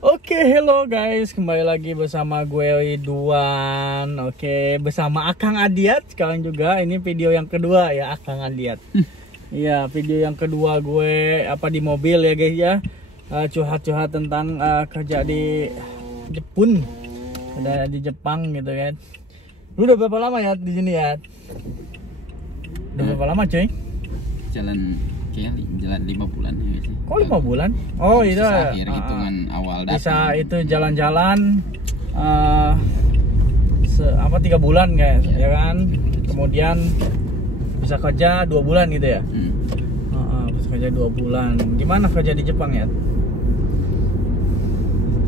Oke, hello guys, kembali lagi bersama gue Ridwan. Oke, bersama Akang Adiat sekarang juga. Ini video yang kedua ya, Akang Adiat. Iya, video yang kedua gue di mobil ya guys ya. Curhat-curhat tentang kerja di Jepun, ada di Jepang gitu kan. Lu udah berapa lama ya di sini ya? Udah berapa lama cuy? Jalan 5 bulan ya sih. Kok 5 bulan? Oh itu akhir hitungan awal datang. Bisa itu jalan-jalan 3 bulan guys ya kan. Kemudian bisa kerja 2 bulan gitu ya. Bisa kerja 2 bulan. Gimana kerja di Jepang ya?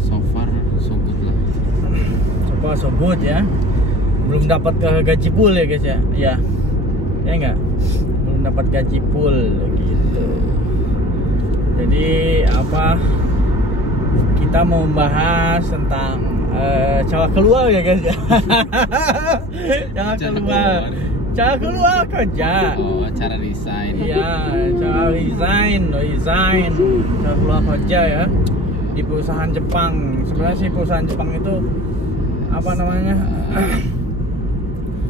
So far so good lah. So far so good ya. Belum dapat gaji full ya guys ya. Ya enggak? Belum dapat gaji full gitu. Jadi kita mau membahas tentang cara keluar ya guys ya. cara keluar kerja. Oh, cara resign. Iya, cara resign, cara keluar kerja ya di perusahaan Jepang. Sebenarnya sih perusahaan Jepang itu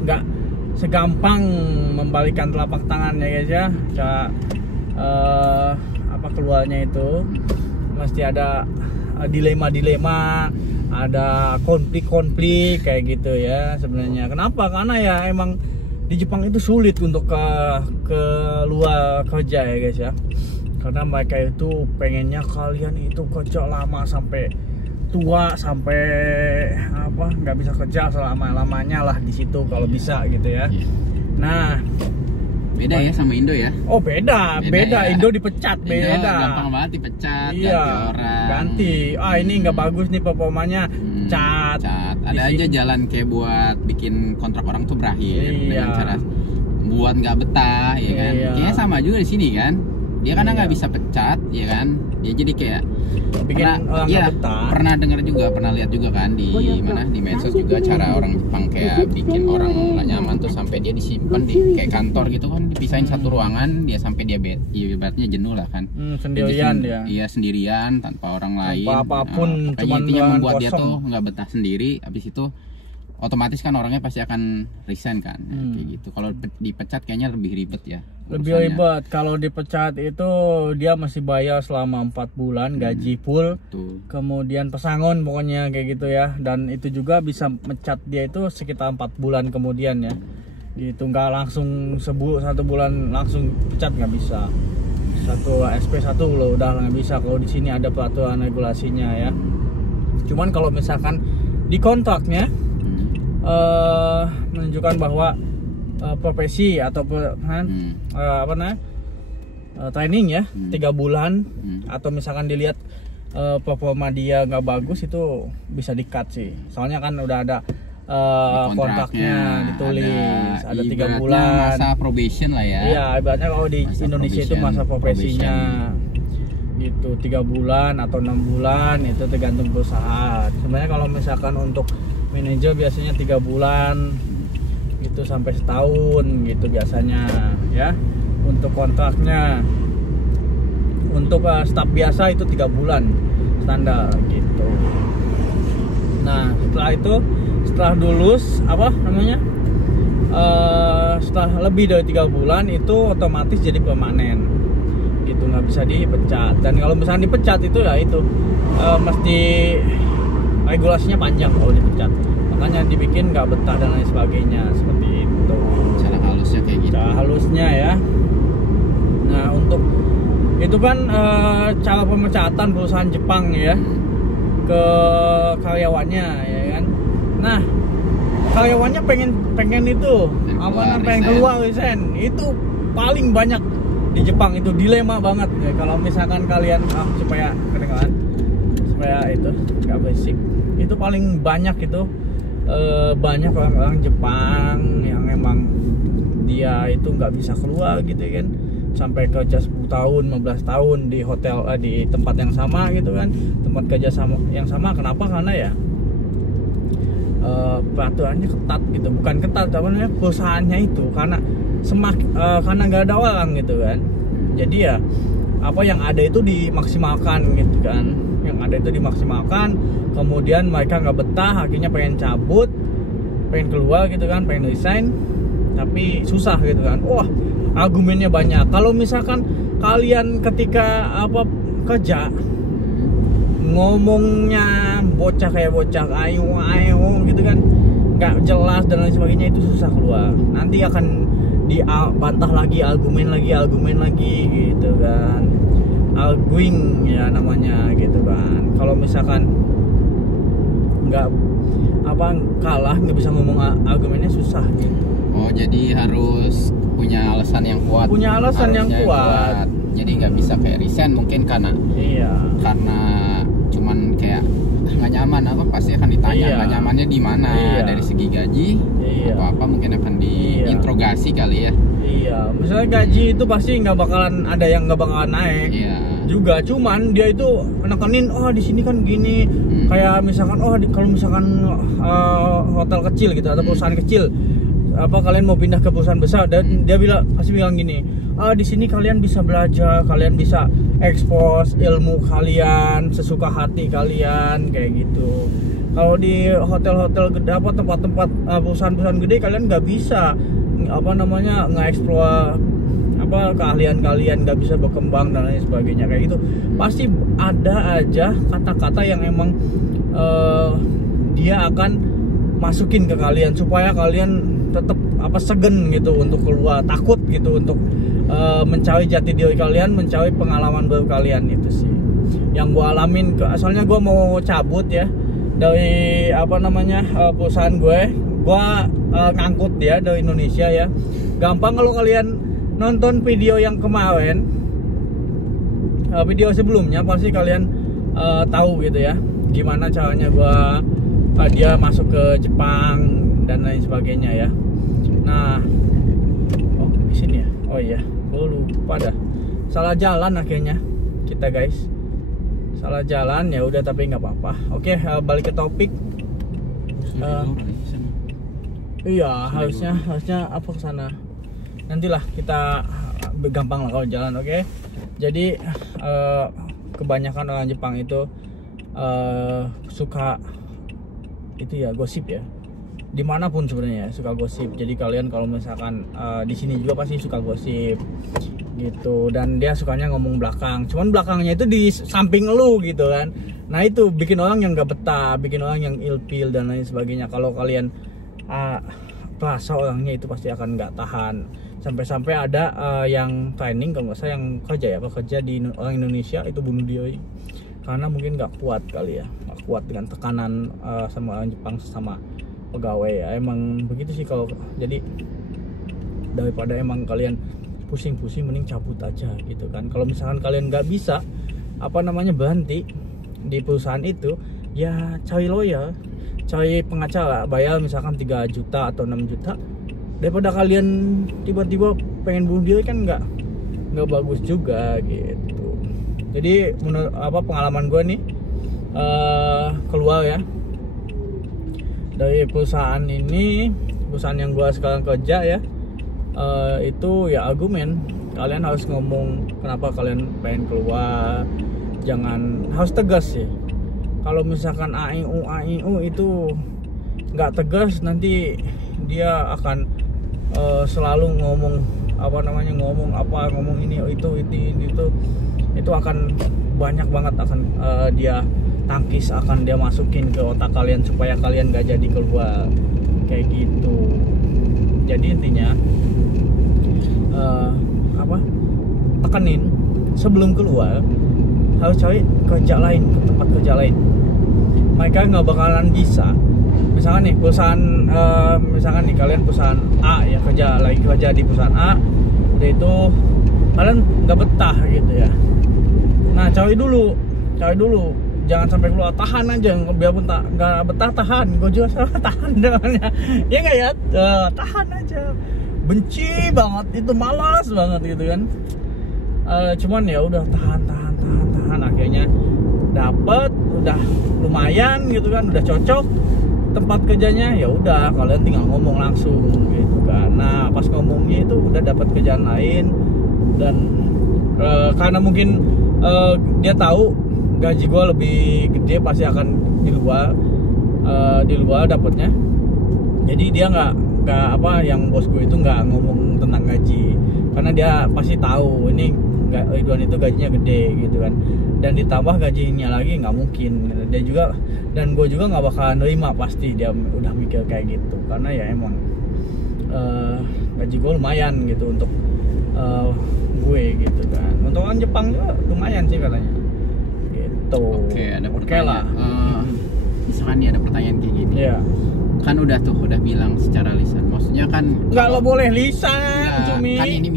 nggak segampang membalikan telapak tangan ya guys ya. Cara keluarnya itu mesti ada dilema-dilema, ada konflik-konflik kayak gitu ya sebenarnya. Kenapa? Karena ya emang di Jepang itu sulit untuk keluar kerja ya guys ya. Karena mereka itu pengennya kalian itu kerja lama sampai tua, sampai nggak bisa kerja selama-lamanya lah di situ kalau bisa gitu ya. Nah, beda ya sama Indo ya. Oh beda ya. Indo dipecat. Indo gampang banget dipecat. Iya, ganti orang, ganti ini nggak bagus nih performanya, cat. Ada aja jalan kayak buat bikin kontrak orang tuh berakhir dengan cara buat nggak betah ya kan. Kayaknya sama juga di sini kan. Dia karena nggak bisa pecat ya kan, dia jadi kayak bikin orang nggak betah. Pernah dengar juga, pernah lihat juga kan di di medsos juga cara orang Jepang kayak bikin orang nggak nyaman tuh sampai dia disimpan di kayak kantor gitu kan, dipisahin satu ruangan, dia sampai dia ibaratnya jenuh lah kan. Sendirian dia. Iya, sendirian tanpa orang lain. Tanpa apapun, pokoknya intinya membuat dia tuh nggak betah sendiri. Habis itu otomatis kan orangnya pasti akan resign kan, kayak gitu. Kalau dipecat kayaknya lebih ribet ya. Lebih ribet. Kalau dipecat itu dia masih bayar selama 4 bulan gaji full. Kemudian pesangon pokoknya kayak gitu ya. Dan itu juga bisa mecat dia itu sekitar 4 bulan kemudian ya. Itu nggak langsung 1 bulan langsung pecat, nggak bisa. SP1 loh udah nggak bisa. Kalau di sini ada peraturan regulasinya ya. Cuman kalau misalkan di kontraknya menunjukkan bahwa profesi atau training ya 3 bulan, atau misalkan dilihat performa dia nggak bagus, itu bisa di-cut sih. Soalnya kan udah ada kontraknya ditulis ada 3 bulan masa probation lah ya. Iya, ibaratnya kalau di masa Indonesia itu masa profesinya gitu 3 bulan atau 6 bulan, itu tergantung perusahaan. Sebenarnya kalau misalkan untuk manajer biasanya 3 bulan itu sampai setahun gitu biasanya ya untuk kontraknya. Untuk staf biasa itu 3 bulan standar gitu. Nah setelah lulus setelah lebih dari 3 bulan itu otomatis jadi permanen gitu, nggak bisa dipecat. Dan kalau misalnya dipecat itu ya itu mesti regulasinya panjang kalau dipecat, makanya dibikin nggak betah dan lain sebagainya seperti itu. Cara halusnya kayak gitu. Cara halusnya ya. Nah untuk itu kan cara pemecatan perusahaan Jepang ya ke karyawannya ya kan. Nah karyawannya pengen itu pengen keluar resign. Itu paling banyak di Jepang, itu dilema banget ya. Kalau misalkan kalian supaya itu nggak basic, itu paling banyak itu banyak orang-orang Jepang yang emang dia itu nggak bisa keluar gitu kan, sampai kerja 10 tahun 15 tahun di hotel di tempat yang sama gitu kan, tempat kerja yang sama. Kenapa? Karena ya peraturannya ketat gitu, bukan ketat namanya perusahaannya itu, karena karena nggak ada orang gitu kan. Jadi ya apa yang ada itu dimaksimalkan gitu kan, yang ada ada itu dimaksimalkan, kemudian mereka nggak betah, akhirnya pengen cabut, pengen keluar gitu kan, pengen resign, tapi susah gitu kan. Wah, argumennya banyak. Kalau misalkan kalian ketika kerja ngomongnya bocah kayak bocah ayo gitu kan, nggak jelas dan lain sebagainya, itu susah keluar. Nanti akan dibantah lagi, argumen lagi gitu kan, arguing ya namanya gitu kan. Kalau misalkan nggak kalah, nggak bisa ngomong argumennya, susah gitu. Oh, jadi harus punya alasan yang kuat. Punya alasan yang kuat. Jadi nggak bisa kayak resign mungkin karena cuman kayak nggak nyaman, pasti akan ditanya nggak nyamannya di mana, dari segi gaji atau apa, mungkin akan diinterogasi kali ya. Iya, misalnya gaji itu pasti nggak bakalan ada yang nggak bakalan naik. Juga cuman dia itu nekenin, di sini kan gini, kayak misalkan kalau misalkan hotel kecil gitu atau perusahaan kecil, kalian mau pindah ke perusahaan besar, dan dia pasti bilang gini, di sini kalian bisa belajar, kalian bisa expose ilmu kalian sesuka hati kalian, kayak gitu. Kalau di hotel-hotel gede, tempat-tempat perusahaan-perusahaan gede, kalian nggak bisa nge-explore keahlian kalian, nggak bisa berkembang dan lain sebagainya, kayak gitu. Pasti ada aja kata-kata yang emang dia akan masukin ke kalian supaya kalian tetap segen gitu untuk keluar, takut gitu untuk mencari jati diri kalian, mencari pengalaman baru kalian. Itu sih yang gue alamin. Asalnya gue mau cabut ya dari perusahaan gue ngangkut dia dari Indonesia ya. Gampang kalau kalian nonton video yang kemarin, video sebelumnya, pasti kalian tahu gitu ya gimana caranya dia masuk ke Jepang dan lain sebagainya ya. Nah, di sini ya. Oh iya, gue lupa dah. Salah jalan akhirnya kita guys. Salah jalan ya udah, tapi nggak apa-apa. Oke, balik ke topik. Iya, harusnya ke sana. Nantilah kita gampang lah kalau jalan, oke? Jadi kebanyakan orang Jepang itu suka itu ya, gosip ya. Dimanapun sebenarnya suka gosip. Jadi kalian kalau misalkan di sini juga pasti suka gosip gitu, dan dia sukanya ngomong belakang. Cuman belakangnya itu di samping lu gitu kan. Nah itu bikin orang yang nggak betah, bikin orang yang ilfil dan lain sebagainya. Kalau kalian perasa orangnya itu pasti akan nggak tahan. Sampai-sampai ada yang training kalau nggak salah, yang kerja di orang Indonesia itu bunuh diri karena mungkin nggak kuat kali ya, nggak kuat dengan tekanan sama orang Jepang sesama pegawai ya. Emang begitu sih. Kalau jadi daripada emang kalian pusing-pusing, mending cabut aja gitu kan. Kalau misalkan kalian nggak bisa berhenti di perusahaan itu, ya cari lawyer, cari pengacara, bayar misalkan 3 juta atau 6 juta, daripada kalian tiba-tiba pengen bunuh diri kan nggak bagus juga gitu. Jadi menurut pengalaman gue nih keluar ya dari perusahaan ini, perusahaan yang gue sekarang kerja ya, itu ya argumen. Kalian harus ngomong kenapa kalian pengen keluar, jangan, harus tegas sih. Kalau misalkan AIU itu nggak tegas, nanti dia akan selalu ngomong ngomong ini itu akan banyak banget akan dia tangkis, akan dia masukin ke otak kalian supaya kalian nggak jadi keluar kayak gitu. Jadi intinya tekenin sebelum keluar, harus cari kerja lain, tempat kerja lain. Mereka nggak bakalan bisa. Misalkan nih perusahaan, kalian perusahaan A ya, kerja di perusahaan A, udah itu kalian nggak betah gitu ya. Nah cari dulu, jangan sampai keluar, tahan aja, biarpun nggak betah tahan. Gue juga salah tahan dengannya, ya nggak ya, tahan aja. Benci banget itu, malas banget gitu kan. Cuman ya udah tahan, akhirnya dapet, udah lumayan gitu kan, udah cocok tempat kerjanya, ya udah kalian tinggal ngomong langsung gitu kan. Nah pas ngomongnya itu udah dapat kerjaan lain, dan karena mungkin dia tahu gaji gue lebih gede pasti akan di luar dapatnya. Jadi dia nggak apa, yang bos gue itu nggak ngomong tentang gaji, karena dia pasti tahu ini Ridwan itu gajinya gede gitu kan, dan ditambah gajinya lagi nggak mungkin. Dia juga, dan gue juga nggak bakalan nerima, pasti dia udah mikir kayak gitu, karena ya emang gaji gue lumayan gitu untuk gue gitu kan. Untuk orang Jepang juga lumayan sih katanya gitu. Oke, ada pertanyaan. Misalkan nih ada pertanyaan kayak gini. Iya. Kan udah bilang secara lisan. Maksudnya kan nggak lo boleh lisan, Cumi. Kan ini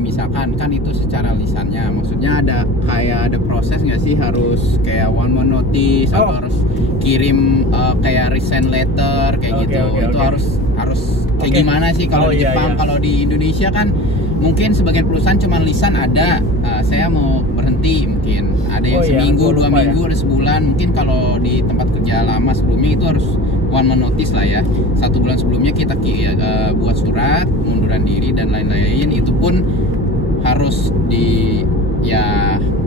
misalkan kan itu secara lisannya. Maksudnya ada proses nggak sih, harus kayak one month notice atau harus kirim kayak resign letter kayak gitu. Itu harus kayak gimana sih kalau di Jepang? Kalau di Indonesia kan mungkin sebagian perusahaan cuma lisan ada, saya mau berhenti, mungkin ada yang seminggu, 2 minggu, ada sebulan. Mungkin kalau di tempat kerja lama sebelumnya itu harus one month notice lah ya. 1 bulan sebelumnya kita buat surat munduran diri dan lain-lain. Itu pun harus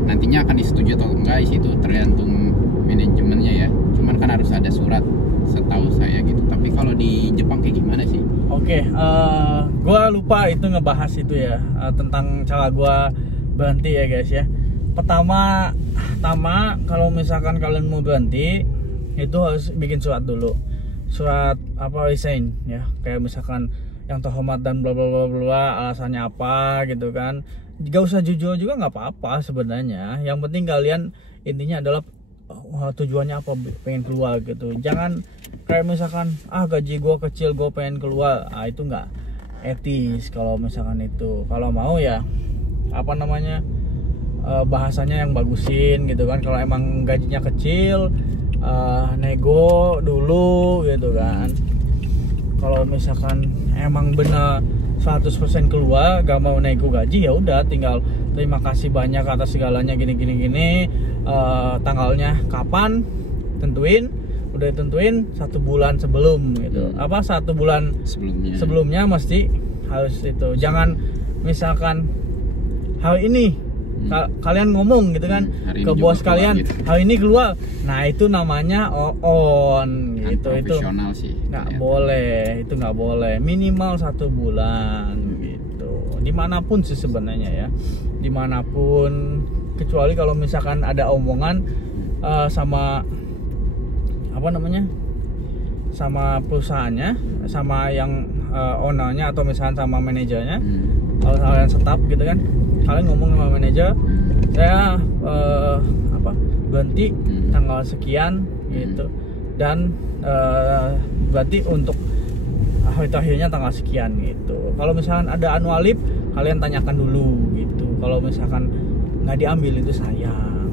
nantinya akan disetujui atau enggak, itu tergantung manajemennya ya. Cuman kan harus ada surat setahu saya gitu. Tapi kalau di Jepang kayak gimana sih? Gue lupa itu ngebahas itu ya, tentang cara gue berhenti ya guys ya. Pertama kalau misalkan kalian mau berhenti, itu harus bikin surat dulu, surat resign ya, kayak misalkan yang terhormat dan bla bla bla bla, alasannya apa gitu kan. Gak usah jujur juga nggak apa-apa sebenarnya, yang penting kalian intinya adalah tujuannya apa, pengen keluar gitu. Jangan kayak misalkan gaji gue kecil gue pengen keluar, itu nggak etis kalau misalkan itu. Kalau mau ya bahasanya yang bagusin gitu kan. Kalau emang gajinya kecil, nego dulu gitu kan. Kalau misalkan emang benar 100% keluar gak mau nego gaji, ya udah tinggal terima kasih banyak atas segalanya gini, tanggalnya kapan tentuin, udah ditentuin 1 bulan sebelum gitu. 1 bulan sebelumnya mesti harus itu. Jangan misalkan hari ini kalian ngomong gitu kan ke bos kalian gitu, hari ini keluar, nah itu namanya on gitu. Itu nggak boleh, itu nggak boleh. Minimal 1 bulan gitu, dimanapun sih sebenarnya ya, dimanapun, kecuali kalau misalkan ada omongan sama sama perusahaannya, sama yang ownernya, atau misalkan sama manajernya. Kalau kalian staf gitu kan, kalian ngomong sama manajer, saya berhenti tanggal sekian gitu, dan berarti untuk hari terakhirnya tanggal sekian gitu. Kalau misalkan ada annual leave, kalian tanyakan dulu gitu. Kalau misalkan nggak diambil, itu sayang.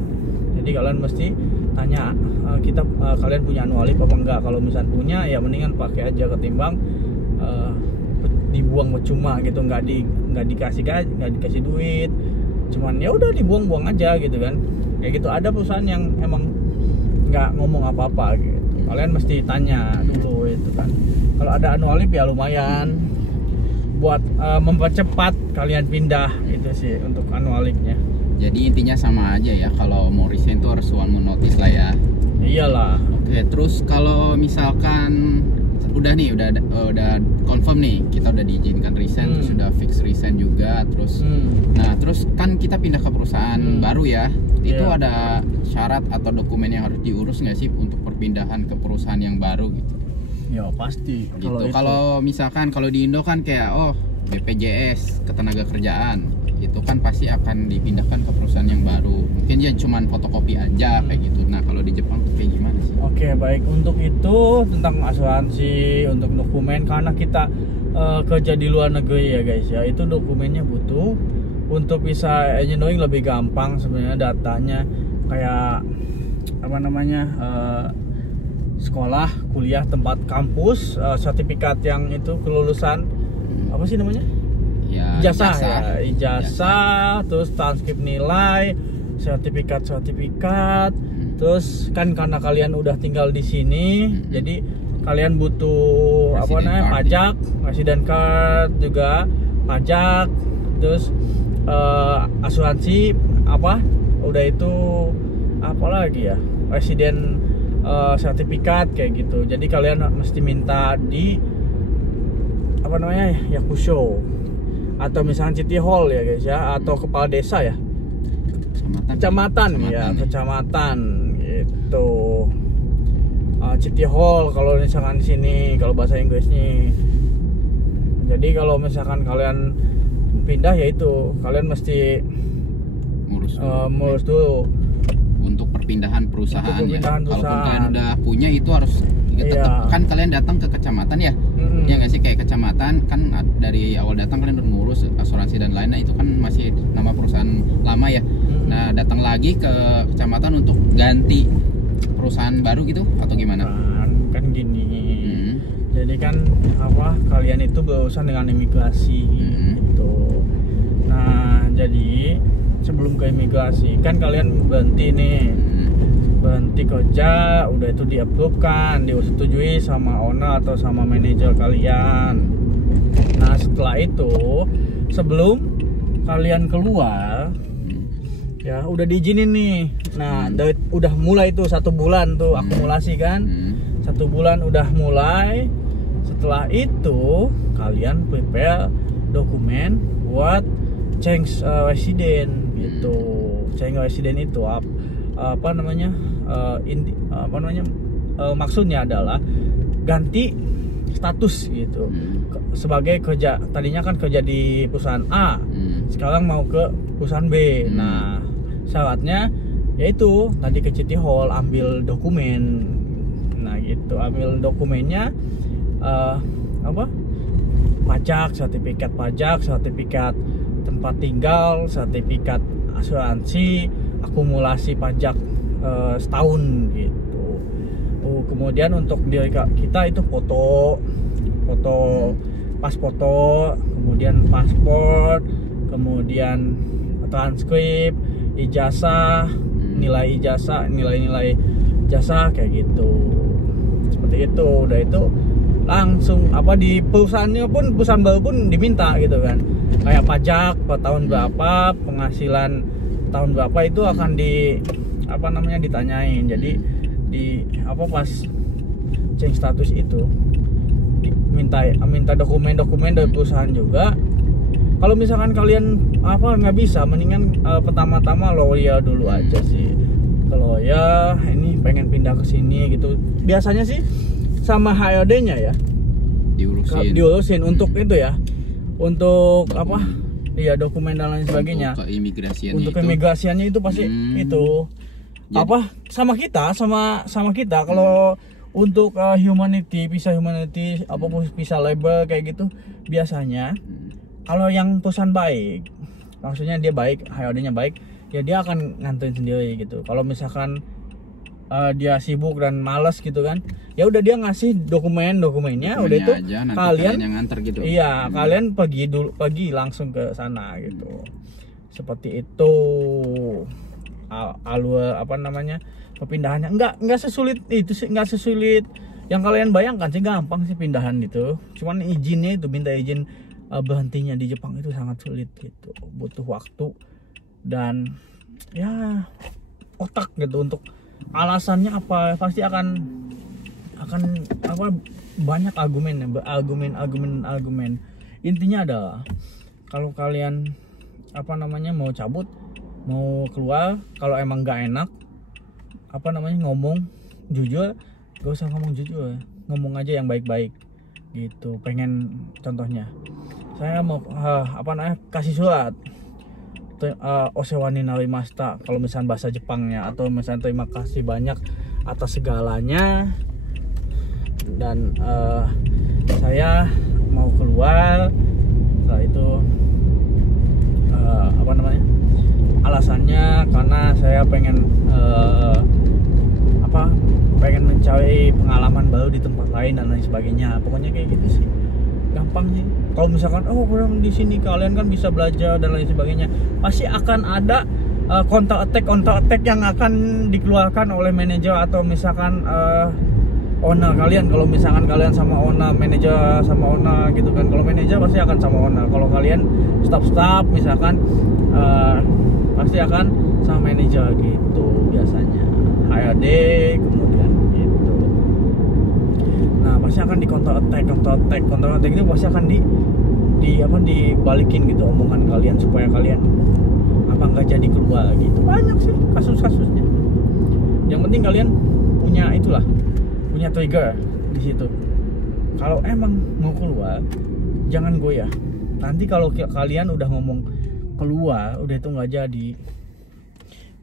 Jadi kalian mesti tanya, kalian punya annual leave apa enggak. Kalau misalkan punya, ya mendingan pakai aja ketimbang dibuang percuma gitu, nggak dikasih duit, cuman ya udah dibuang-buang aja gitu kan. Kayak gitu. Ada perusahaan yang emang nggak ngomong apa-apa gitu, kalian mesti tanya dulu itu kan. Kalau ada annual leave ya lumayan buat mempercepat kalian pindah, itu sih untuk annual leave-nya. Jadi intinya sama aja ya, kalau mau resign tuh harus one month notice lah ya. Iyalah. Oke, terus kalau misalkan udah confirm nih, kita udah diizinkan resign, terus udah fix resign juga, terus nah terus kan kita pindah ke perusahaan baru ya. Itu ada syarat atau dokumen yang harus diurus nggak sih untuk perpindahan ke perusahaan yang baru gitu? Ya pasti gitu. Kalau misalkan kalau di Indo kan kayak BPJS Ketenagakerjaan, itu kan pasti akan dipindahkan ke perusahaan yang baru. Mungkin dia cuman fotokopi aja kayak gitu. Nah kalau di Jepang tuh kayak gimana sih? Oke, baik. Untuk itu tentang asuransi, untuk dokumen, karena kita kerja di luar negeri ya guys ya, itu dokumennya butuh. Untuk bisa engineering lebih gampang sebenarnya, datanya kayak sekolah, kuliah, tempat kampus, sertifikat yang itu kelulusan, apa sih namanya? Ya, ijazah, terus transkrip nilai, sertifikat, terus kan karena kalian udah tinggal di sini, jadi kalian butuh pajak, resident card juga, pajak, terus asuransi udah itu apalagi ya, resident sertifikat kayak gitu. Jadi kalian mesti minta di apa namanya, Yakusho atau misalnya City Hall ya guys ya, atau kepala desa ya, kecamatan ya, kecamatan gitu. City Hall kalau misalkan di sini, kalau bahasa Inggrisnya. Jadi kalau misalkan kalian pindah ya itu kalian mesti ngurus dulu untuk perpindahan perusahaan, ya. Kalau kalian udah punya itu harus iya. Kan kalian datang ke kecamatan ya, ya nggak sih, kayak kecamatan kan dari awal datang kalian udah ngurus asuransi dan lainnya, itu kan masih nama perusahaan lama ya. Nah datang lagi ke kecamatan untuk ganti perusahaan baru gitu atau gimana? Kan gini. Jadi kan apa, kalian itu berurusan dengan imigrasi gitu. Nah jadi sebelum ke imigrasi kan kalian berhenti nih, berhenti kerja, udah itu di-approve kan, disetujui sama owner atau sama manajer kalian. Nah setelah itu, sebelum kalian keluar ya udah diizinin nih. Nah udah mulai tuh 1 bulan tuh akumulasi kan, 1 bulan udah mulai. Setelah itu kalian prepare dokumen buat change resident gitu. Change resident itu apa namanya, maksudnya adalah ganti status gitu. Sebagai kerja, tadinya kan kerja di perusahaan A, sekarang mau ke perusahaan B. Nah syaratnya yaitu nanti ke City Hall ambil dokumen. Nah gitu, ambil dokumennya pajak, sertifikat pajak, sertifikat tempat tinggal, sertifikat asuransi, akumulasi pajak setahun gitu. Kemudian untuk diri kita itu foto pas foto, kemudian paspor, kemudian transkrip, ijazah, nilai ijazah kayak gitu. Seperti itu. Udah itu langsung di perusahaannya pun, perusahaan baru pun diminta gitu kan, kayak pajak per tahun berapa, penghasilan tahun berapa itu akan ditanyain. Jadi pas change status itu minta dokumen dari perusahaan juga. Kalau misalkan kalian nggak bisa, mendingan pertama-tama lawyer dulu aja sih. Kalau ya ini pengen pindah ke sini gitu, biasanya sih sama HRD-nya ya diurusin untuk itu ya, untuk iya dokumen dan lain sebagainya. Untuk keimigrasiannya itu pasti itu sama kita kalau untuk visa humanity visa labor kayak gitu, biasanya kalau yang perusahaan baik, maksudnya dia baik, HRD-nya baik, ya dia akan nganterin sendiri gitu. Kalau misalkan dia sibuk dan malas gitu kan, ya udah dia ngasih dokumennya, udah itu aja, kalian yang nganter gitu. Iya, kalian pergi langsung ke sana gitu. Seperti itu alur perpindahannya. Enggak sesulit itu sih, enggak sesulit yang kalian bayangkan sih, gampang sih pindahan itu. Cuman izinnya itu, minta izin berhentinya di Jepang itu sangat sulit gitu, butuh waktu dan ya otak gitu untuk alasannya apa, pasti akan banyak argumen. Intinya adalah kalau kalian mau cabut, mau keluar, kalau emang nggak enak ngomong jujur, gak usah ngomong jujur, ngomong aja yang baik-baik gitu. Pengen contohnya, saya mau kasih surat osewani narimashita kalau misalnya bahasa Jepangnya, atau misalnya terima kasih banyak atas segalanya, dan saya mau keluar. Setelah itu alasannya karena saya pengen pengen mencari pengalaman baru di tempat lain dan lain sebagainya. Pokoknya kayak gitu sih, gampang sih. Kalau misalkan orang di sini kalian kan bisa belajar dan lain sebagainya, pasti akan ada counter attack yang akan dikeluarkan oleh manajer atau misalkan owner kalian. Kalau misalkan kalian sama owner, manajer sama owner gitu kan, kalau manajer pasti akan sama owner. Kalau kalian staff misalkan pasti akan sama manajer gitu biasanya, HRD kemudian gitu. Nah pasti akan di counter attack itu pasti akan dibalikin gitu omongan kalian supaya kalian nggak jadi keluar gitu. Banyak sih kasus-kasusnya. Yang penting kalian punya trigger di situ. Kalau emang mau keluar, jangan goyah. Nanti kalau kalian udah ngomong keluar, udah itu nggak jadi,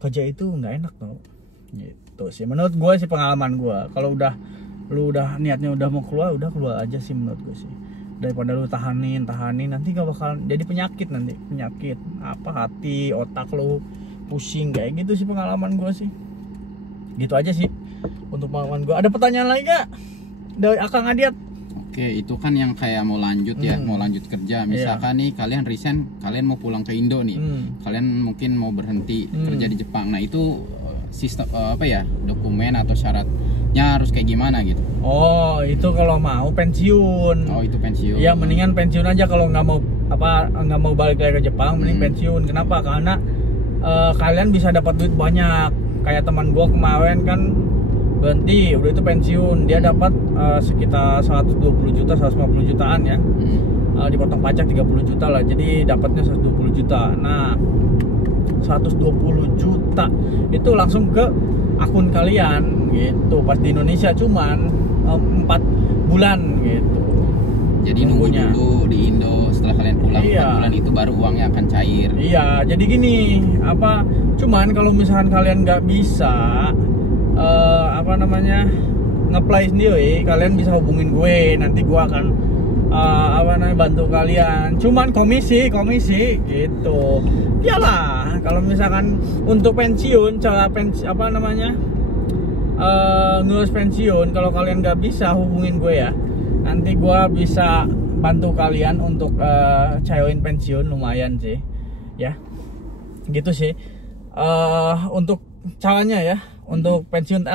kerja itu nggak enak tau. Gitu sih. Menurut gue sih, pengalaman gue. Kalau lu udah niatnya udah mau keluar, udah keluar aja sih menurut gue sih. Daripada lu tahanin nanti gak bakal jadi penyakit apa hati otak lu pusing kayak gitu sih, pengalaman gue sih. Gitu aja sih untuk pengalaman gue. Ada pertanyaan lagi gak dari Akang Adiat? Oke, itu kan yang kayak mau lanjut ya, mau lanjut kerja. Misalkan nih kalian resign, kalian mau pulang ke Indo nih, kalian mungkin mau berhenti kerja di Jepang. Nah itu sistem dokumen atau syaratnya harus kayak gimana gitu? Oh, itu kalau mau pensiun. Oh, itu pensiun. Ya mendingan pensiun aja kalau nggak mau balik lagi ke Jepang, mending pensiun. Kenapa? Karena kalian bisa dapat duit banyak. Kayak teman gua kemarin kan berhenti, udah itu pensiun, dia dapat sekitar 120 juta, 150 jutaan ya. Dipotong pajak 30 juta lah. Jadi dapatnya 120 juta. Nah, 120 juta itu langsung ke akun kalian gitu pas di Indonesia, cuman 4 bulan gitu. Jadi nunggu dulu di Indo, setelah kalian pulang 4 bulan itu baru uangnya akan cair. Iya, jadi gini, cuman kalau misalkan kalian nggak bisa nge-apply sendiri, kalian bisa hubungin gue, nanti gue akan bantu kalian. Cuman komisi gitu. Iyalah, kalau misalkan untuk pensiun, ngurus pensiun, kalau kalian nggak bisa hubungin gue ya, nanti gue bisa bantu kalian untuk cairin pensiun, lumayan sih ya, gitu sih. Untuk caranya ya, untuk pensiun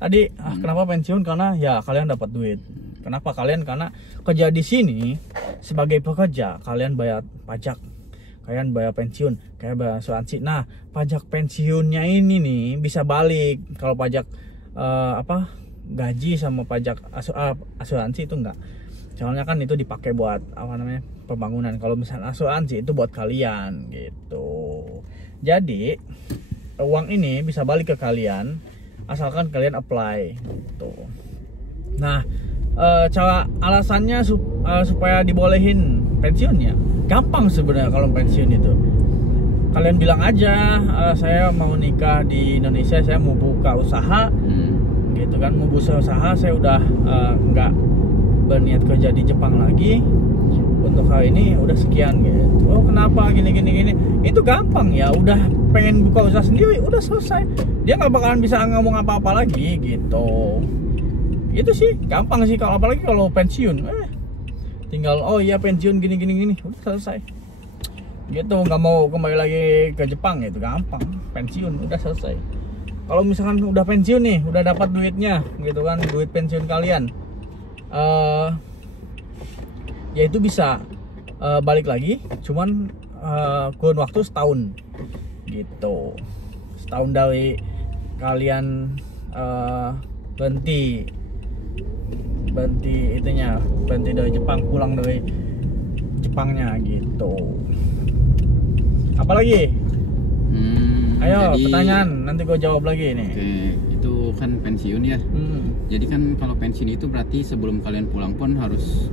tadi kenapa pensiun? Karena ya kalian dapat duit. Kenapa kalian? Karena kerja di sini sebagai pekerja, kalian bayar pajak, kalian bayar pensiun, kayak bayar asuransi. Nah, pajak pensiunnya ini nih bisa balik. Kalau pajak gaji sama pajak asuransi itu enggak. Soalnya kan itu dipakai buat pembangunan. Kalau misalnya asuransi itu buat kalian gitu. Jadi uang ini bisa balik ke kalian asalkan kalian apply gitu. Nah, cara alasannya supaya dibolehin pensiunnya gampang sebenarnya. Kalau pensiun itu kalian bilang aja, saya mau nikah di Indonesia, saya mau buka usaha gitu kan, mau buka usaha, saya udah nggak berniat kerja di Jepang lagi, untuk hal ini udah sekian gitu. Oh kenapa gini, itu gampang ya, udah pengen buka usaha sendiri udah selesai, dia nggak bakalan bisa ngomong apa-apa lagi gitu. Itu sih gampang sih, kalau apalagi kalau pensiun tinggal pensiun gini udah selesai gitu. Nggak mau kembali lagi ke Jepang gitu, gampang, pensiun udah selesai. Kalau misalkan udah pensiun nih, udah dapat duitnya gitu kan, duit pensiun kalian, ya itu bisa balik lagi, cuman kurun waktu setahun gitu. Setahun dari kalian berhenti dari Jepang, pulang dari Jepangnya gitu. Apalagi? Ayo jadi, pertanyaan, nanti gue jawab lagi nih. Oke, itu kan pensiun ya. Jadi kan kalau pensiun itu berarti sebelum kalian pulang pun harus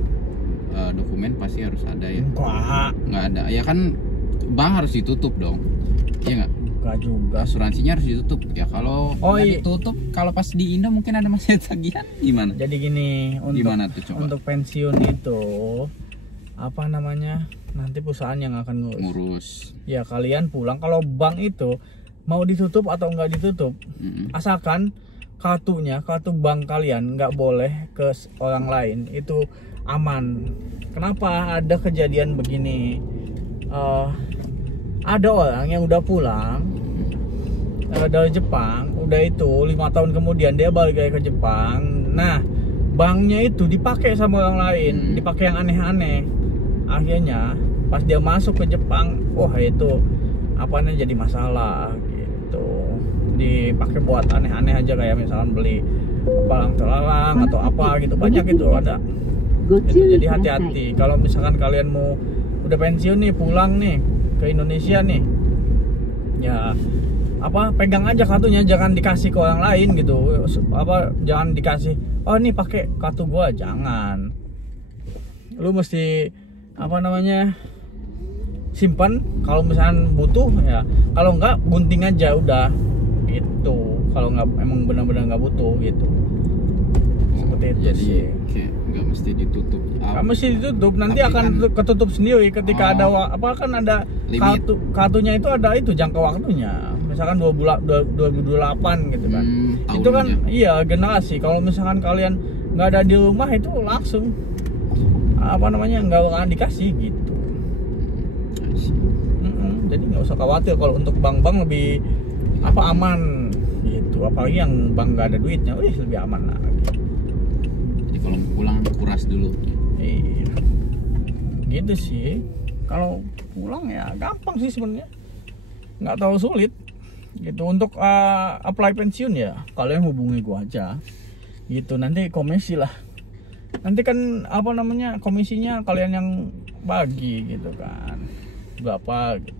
dokumen pasti harus ada ya? Nggak ada, ya kan bank harus ditutup dong, iya nggak? Nggak juga. Asuransinya harus ditutup ya. Kalau ditutup, kalau pas di Indo mungkin ada masih tagihan, gimana? Jadi gini, untuk pensiun itu nanti perusahaan yang akan ngurus. Ya kalian pulang, kalau bank itu mau ditutup atau nggak ditutup, asalkan kartu bank kalian nggak boleh ke orang lain, itu aman. Kenapa ada kejadian begini? Ada orang yang udah pulang dari Jepang, udah itu 5 tahun kemudian dia balik lagi ke Jepang. Nah, banknya itu dipakai sama orang lain, dipakai yang aneh-aneh. Akhirnya pas dia masuk ke Jepang, itu jadi masalah. dipakai buat aneh-aneh aja, kayak misalkan beli palang telalang atau apa gitu, banyak itu ada gitu. Jadi hati-hati kalau misalkan kalian mau udah pensiun nih, pulang nih ke Indonesia nih, ya apa, pegang aja kartunya, jangan dikasih ke orang lain gitu. Apa, jangan dikasih, oh ini pakai kartu gua, jangan. Lu mesti apa namanya, simpan, kalau misalkan butuh ya, kalau enggak gunting aja udah gitu, kalau nggak emang benar-benar nggak butuh gitu. Seperti itu. Jadi sih kayak nggak mesti ditutup. nggak mesti ditutup, nanti Tapi akan kan- ketutup sendiri ketika ada apa kan ada Limit. kartunya itu ada itu jangka waktunya, misalkan 2028 gitu kan. Itu kan tahunnya. iya generasi. Kalau misalkan kalian nggak ada di rumah itu langsung apa namanya, nggak akan dikasih gitu. Jadi nggak usah khawatir, kalau untuk bank-bank lebih apa, aman gitu, apalagi yang bank nggak ada duitnya, lebih aman lagi. Jadi kalau pulang kuras dulu. Iya, gitu sih. Kalau pulang ya gampang sih sebenarnya, nggak terlalu sulit gitu. Untuk apply pensiun ya kalian hubungi gua aja gitu, nanti komisi lah, nanti kan apa namanya, komisinya kalian yang bagi gitu kan, berapa gitu.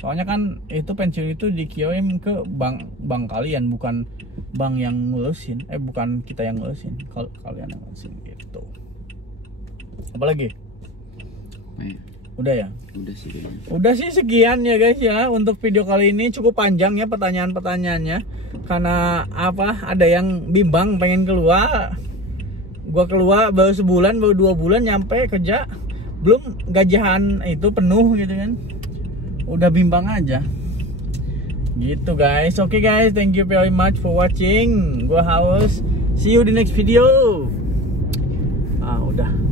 Soalnya kan itu pensiun itu dikirim ke bank kalian, bukan bank yang ngurusin, bukan kita yang ngurusin, kalian yang ngurusin gitu. Apalagi? Udah ya? Udah sih kayaknya. Udah sih, sekian ya guys ya untuk video kali ini. Cukup panjang ya pertanyaan-pertanyaannya, karena apa, ada yang bimbang pengen keluar. Gua keluar baru sebulan, baru 2 bulan nyampe kerja, belum gajian itu penuh gitu kan, udah bimbang aja gitu guys. Oke guys, thank you very much for watching. Gua Haus, see you di next video. Udah.